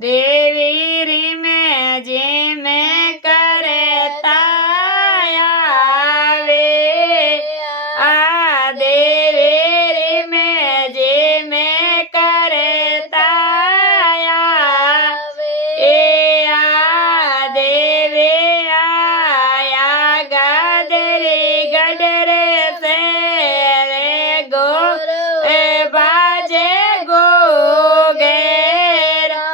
देवी री में जी में करता आवे आ देवी री में जी में करता आवे आ देवी आया गदरी गडरे से रे गो बाजे गो गेरा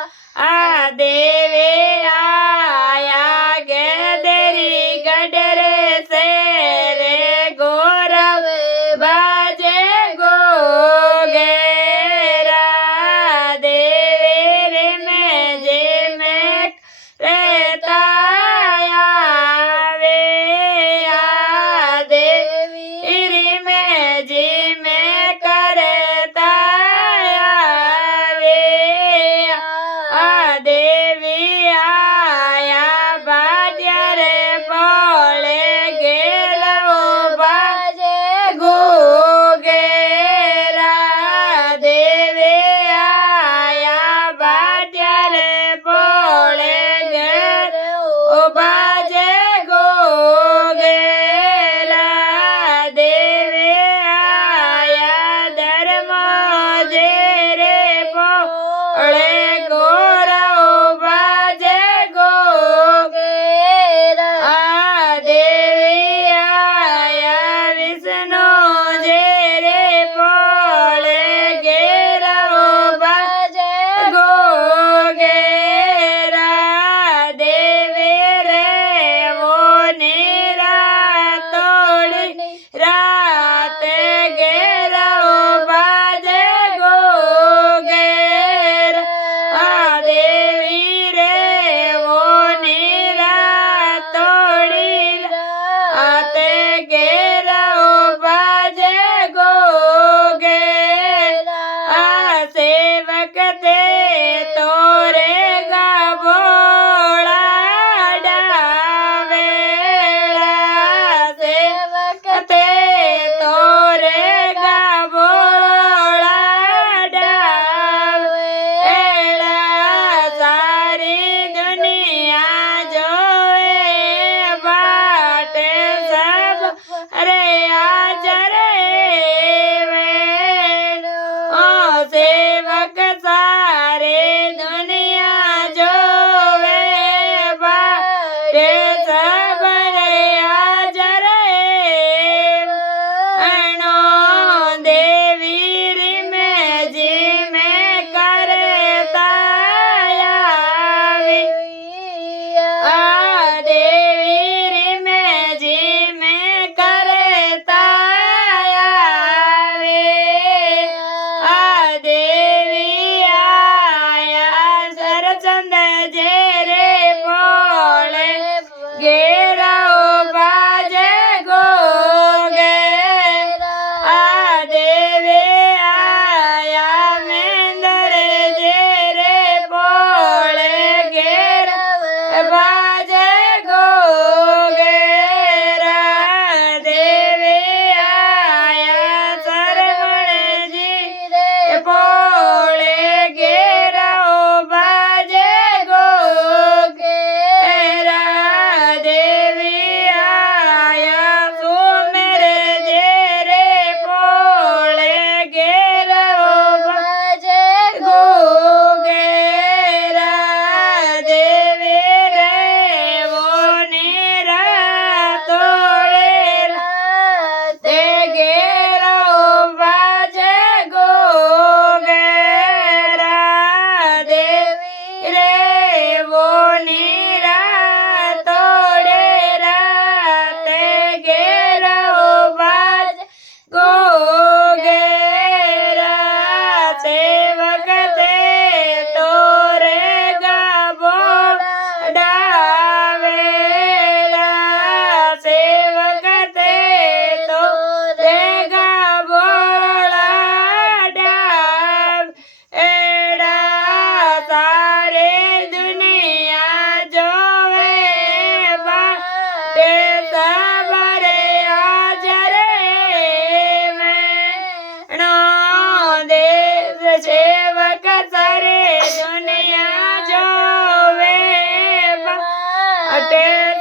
आ देवी आया गदरी गडरे से रे गौरव बाजे गो गेरा देवी रे में जे में रहता आवे आ देवी रे में जे में करता आवे आ देवी आया बाजा रे पोले गेलो बाजे गो गेरा देवी आया बाजा रे पोले गेलो बाजे गो गेला देवी आया धर्म जे रे पोले गोरा અટેલ